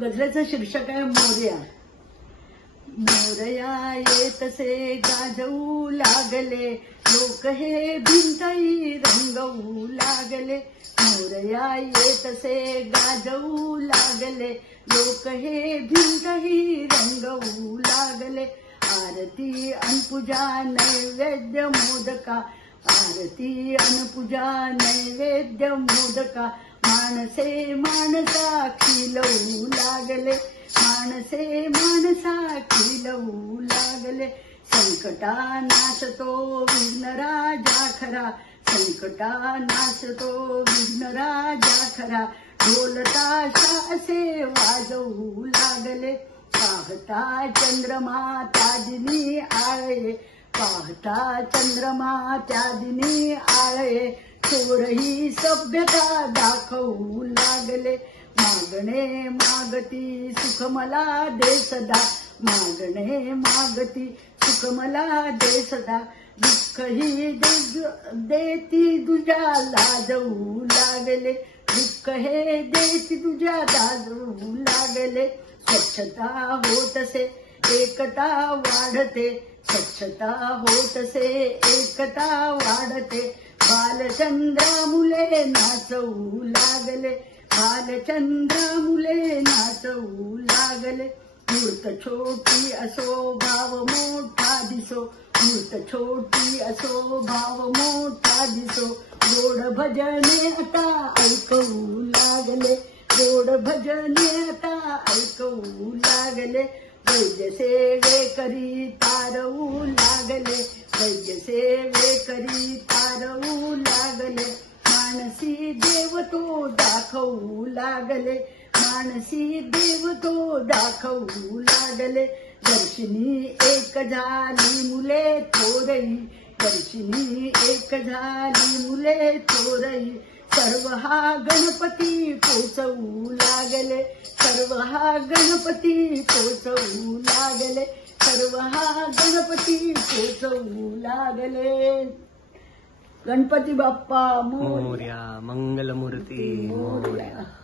गझलेचं शीर्षक आहे मोरया. मोरया येतसे गाजवू लागले, लोक हे भिंतही रंगवू लागले. मोरया येतसे गाजवू लागले, लोक हे भिंतही रंगवू लागले. आरती अनपूजा नैवेद्य मोदका, आरती अनपूजा नैवेद्य मोदका. माणसे माणसा खिलवू लागले, माणसे माणसा खिलवू लागले. संकटा नाचतो विघ्नराजा खरा, संकटा नाचतो विघ्नराजा खरा. ढोल ताशा असे वाजवू लागले, पाहता चंद्रमा त्या दिनी आळे, पाहता चंद्रमा त्या दिनी आळे. चोरही सभ्यता दाखवू लागले, मागणे मागती सुख मला दे सदा, मागणे मागती सुख मला दे सदा. दुःखही देती तुझ्या लाजवू लागले, दुःख हे देती तुझ्या लाजवू लागले. स्वच्छता होतसे एकता वाढते, स्वच्छता होतसे एकता वाढते. बालचंद्र मुले नाचवू लागले, बालचंद्र मुले नाचवू लागले. मूर्त छोटी असो भाव मोठा दिसो, मूर्त छोटी असो भाव मोठा दिसो. गोड भजने आता ऐकवू लागले, गोड भजने आता ऐकवू लागले. वैद्य सेवे करी तारवू लागले, वैद्य सेवे करी तारवू लागले. मानसी देव तो दाखवू लागले, मानसी देव तो दाखवू लागले. दर्शनी एक झाली मुले थोरई, दर्शनी एक झाली मुले थोरई. सर्व हा गणपती पोचवू लागले, सर्व हा गणपती पोचवू लागले, सर्व हा गणपती पोचवू लागले. गणपती बाप्पा मोरया, मंगलमूर्ती मोरया.